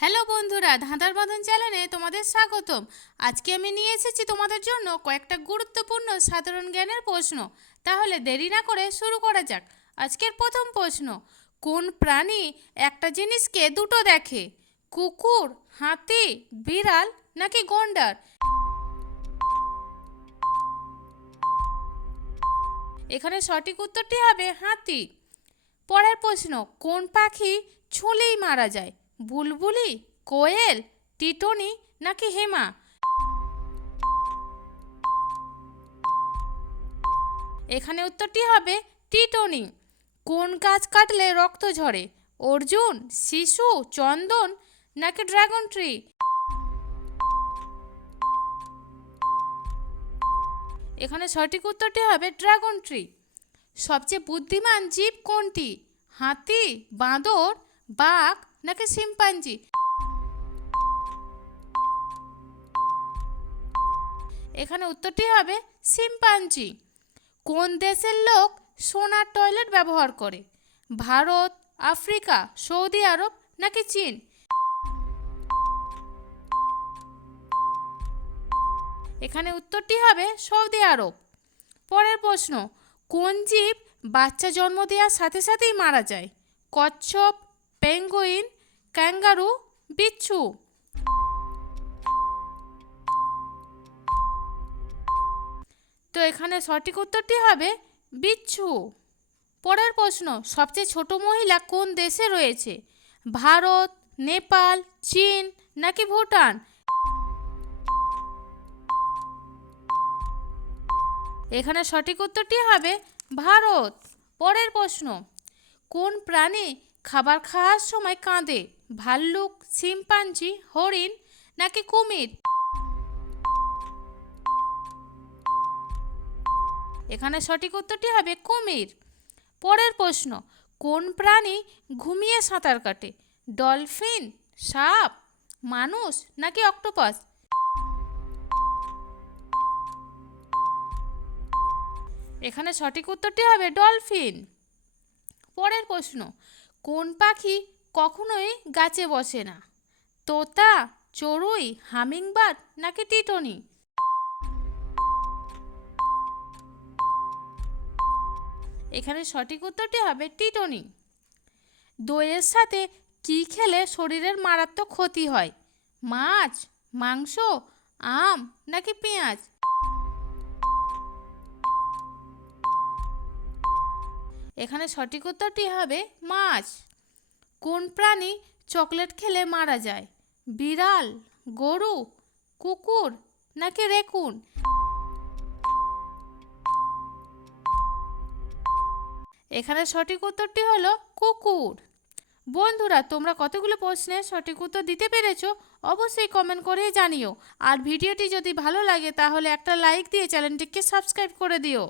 Hello বন্ধুরা, ধাঁধার বাঁধন চ্যানেলে তোমাদের স্বাগতম। আজকে আমি নিয়ে এসেছি তোমাদের জন্য কয়েকটা গুরুত্বপূর্ণ সাধারণ জ্ঞানের প্রশ্ন। তাহলে দেরি না করে শুরু করা যাক। আজকের প্রথম প্রশ্ন, কোন প্রাণী একটা জিনিসকে দুটো দেখে? কুকুর, হাতি, বিড়াল নাকি গন্ডার? এখানে সঠিক উত্তরটি হবে হাতি। পরের প্রশ্ন, কোন পাখি ছুঁলেই মারা যায়? বুলবুলি, কোয়েল, টিটনি নাকি হেমা? এখানে উত্তরটি হবে টিটনি। কোন গাছ কাটলে রক্ত ঝরে? অর্জুন, শিশু, চন্দন নাকি ড্রাগন ট্রি? এখানে সঠিক উত্তরটি হবে ড্রাগন ট্রি। সবচেয়ে বুদ্ধিমান জীব কোনটি? হাতি, বাঁদর, বাঘ নাকি শিম্পাঞ্জি? এখানে উত্তরটি হবে শিম্পাঞ্জি। কোন দেশের লোক সোনার টয়লেট ব্যবহার করে? ভারত, আফ্রিকা, সৌদি আরব নাকি চীন? এখানে উত্তরটি হবে সৌদি আরব। পরের প্রশ্ন, কোন জীব বাচ্চা জন্ম দেওয়ার সাথে সাথেই মারা যায়? কচ্ছপ, পেঙ্গুইন, ক্যাঙ্গারু, বিচ্ছু? তো এখানে সঠিক উত্তরটি হবে বিচ্ছু। পরের প্রশ্ন, সবচেয়ে ছোট মহিলা কোন দেশে রয়েছে? ভারত, নেপাল, চীন নাকি ভুটান? এখানে সঠিক উত্তরটি হবে ভারত। পরের প্রশ্ন, কোন প্রাণী খাবার খাওয়ার সময় কাঁদে? ভাল্লুক, শিম্পাঞ্জি, হরিণ নাকি কুমির? এখানে সঠিক উত্তরটি হবে কুমির। পরের প্রশ্ন, কোন প্রাণী ঘুমিয়ে সাঁতার কাটে? ডলফিন, সাপ, মানুষ নাকি অক্টোপাস? এখানে সঠিক উত্তরটি হবে ডলফিন। পরের প্রশ্ন, কোন পাখি কখনোই গাছে বসে না? তোতা, চড়ুই, হামিংবার্ড নাকি টিটনি? এখানে সঠিক উত্তরটি হবে টিটনি। দইয়ের সাথে কি খেলে শরীরের মারাত্মক ক্ষতি হয়? মাছ, মাংস, আম নাকি পেঁয়াজ? এখানে সঠিক উত্তরটি হবে মাছ। কোন প্রাণী চকলেট খেলে মারা যায়? বিড়াল, গরু, কুকুর নাকি রেকুন? এখানে সঠিক উত্তরটি হলো কুকুর। বন্ধুরা, তোমরা কতগুলো প্রশ্নের সঠিক উত্তর দিতে পেরেছো অবশ্যই কমেন্ট করে জানিও। আর ভিডিওটি যদি ভালো লাগে তাহলে একটা লাইক দিয়ে চ্যানেলটিকে সাবস্ক্রাইব করে দিও।